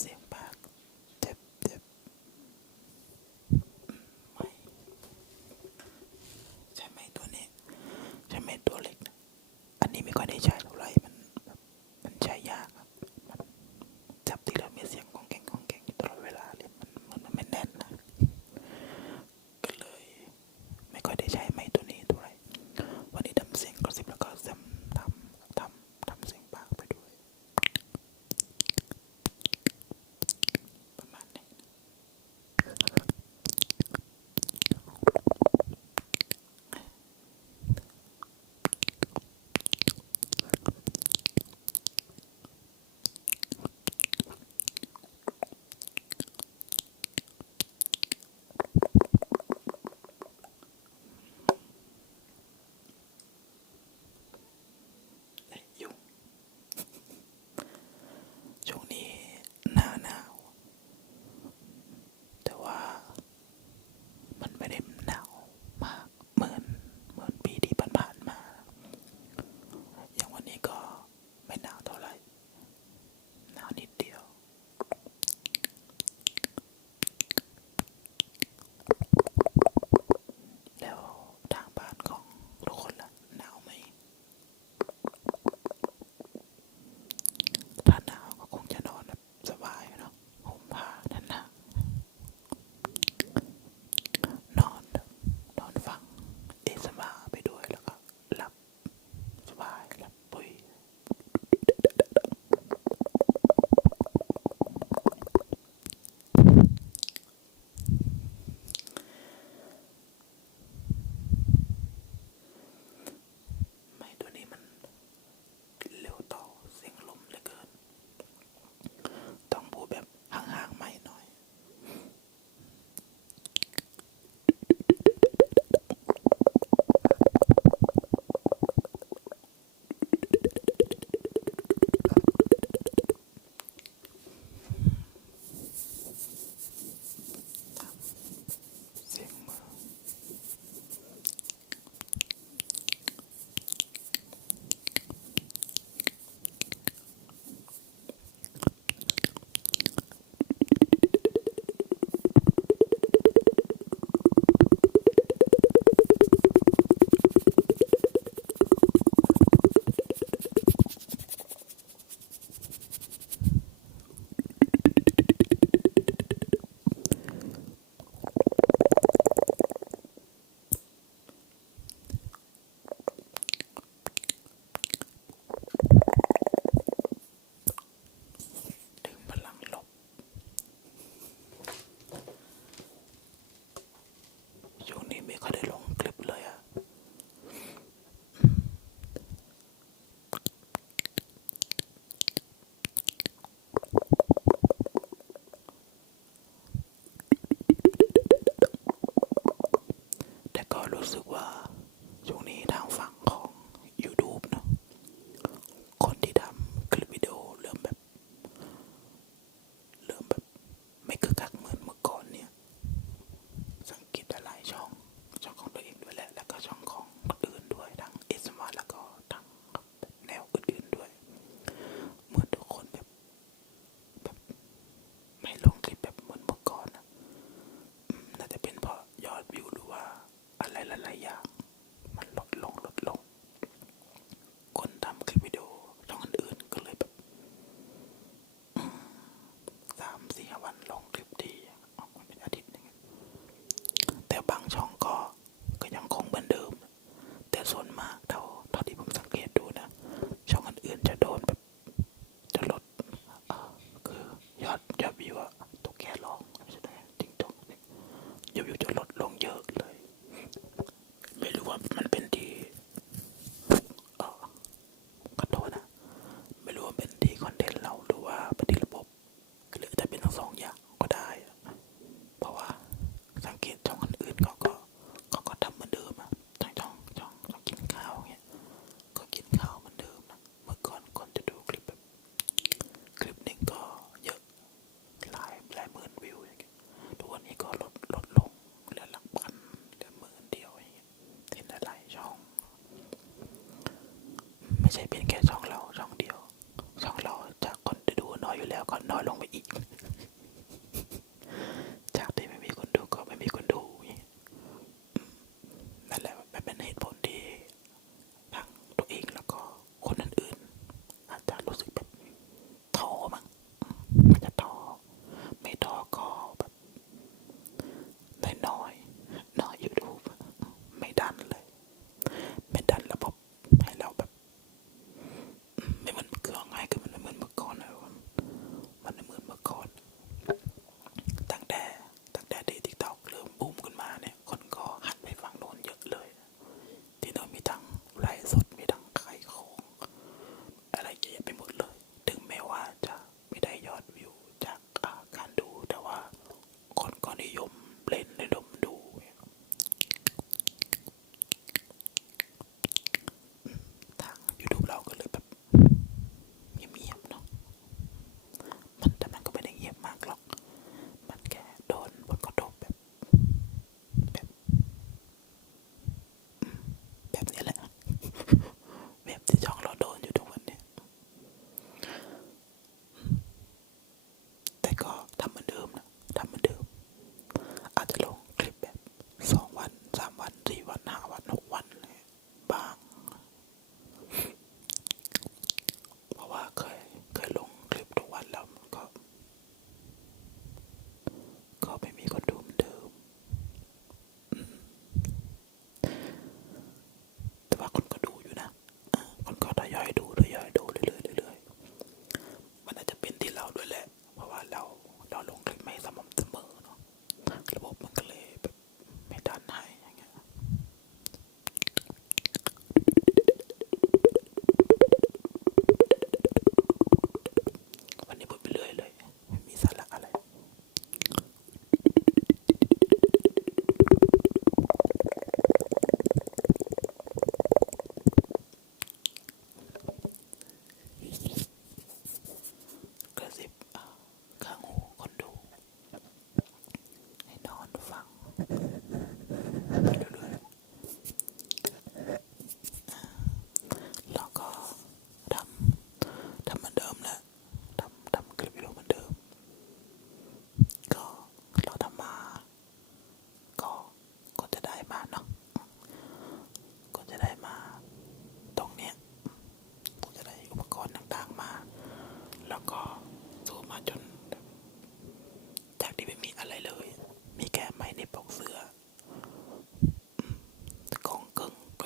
เสียงปาเจ็บเจ็บไม่ใช่ไหมตัวนี้ใช่ไหมตัวเล็ก อันนี้ไม่ค่อได้ใชู้้สึกว่าช่วงนี้ทางฝั่ง 재밌게 정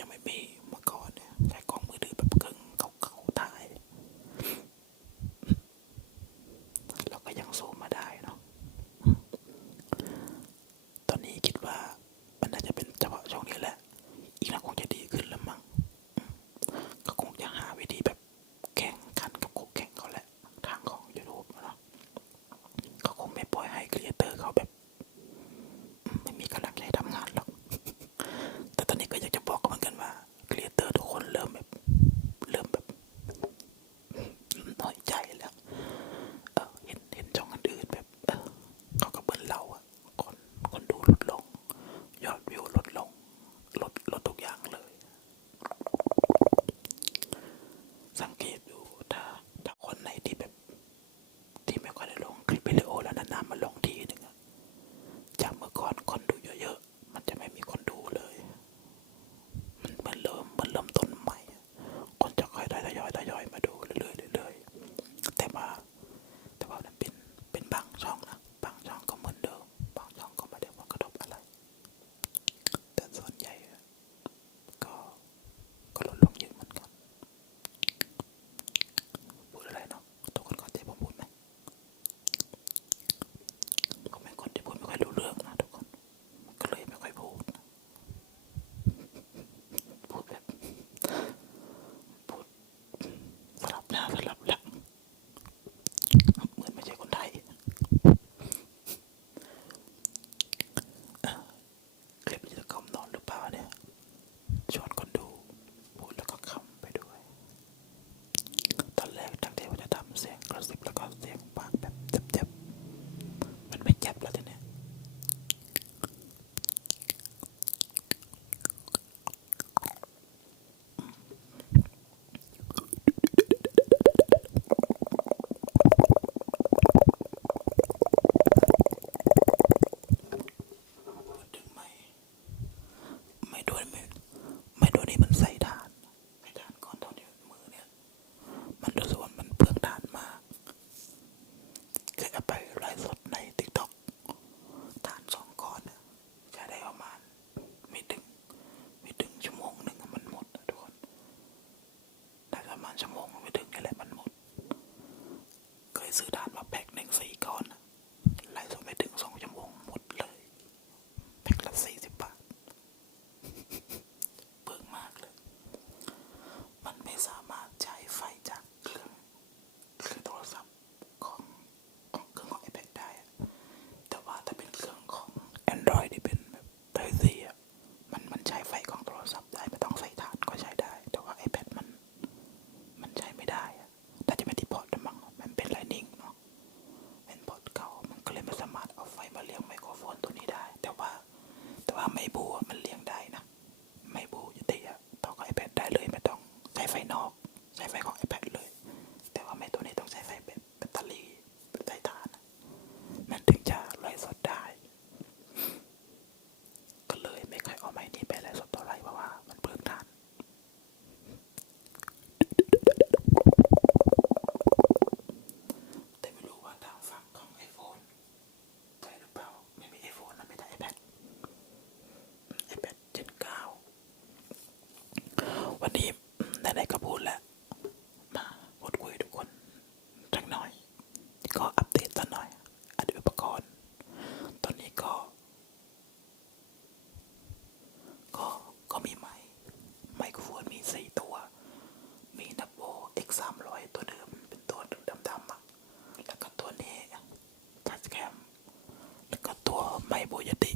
กึ่งก็ blood บุญยติ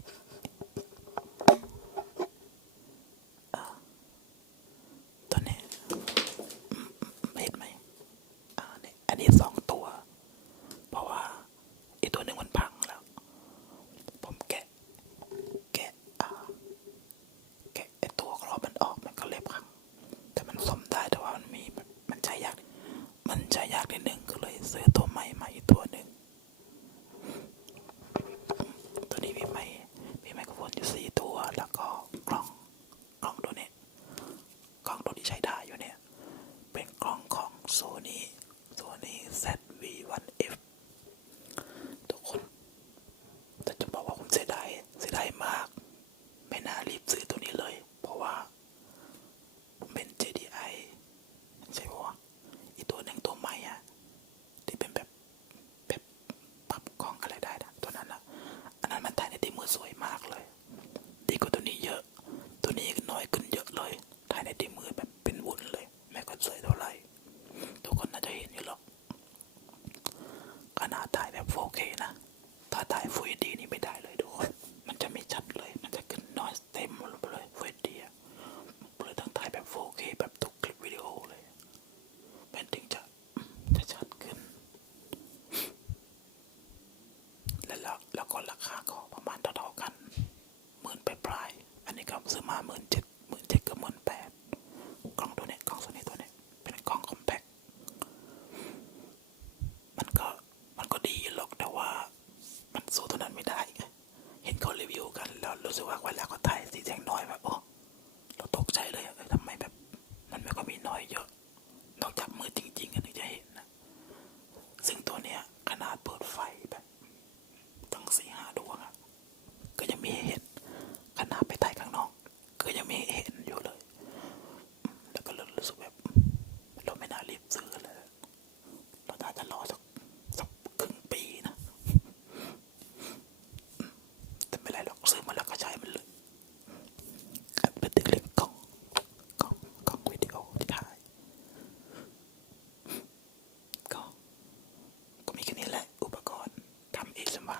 ทำเอสมา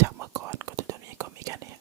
จากเมื่อก่อนก็ตอนนี้ก็มีแค่นี้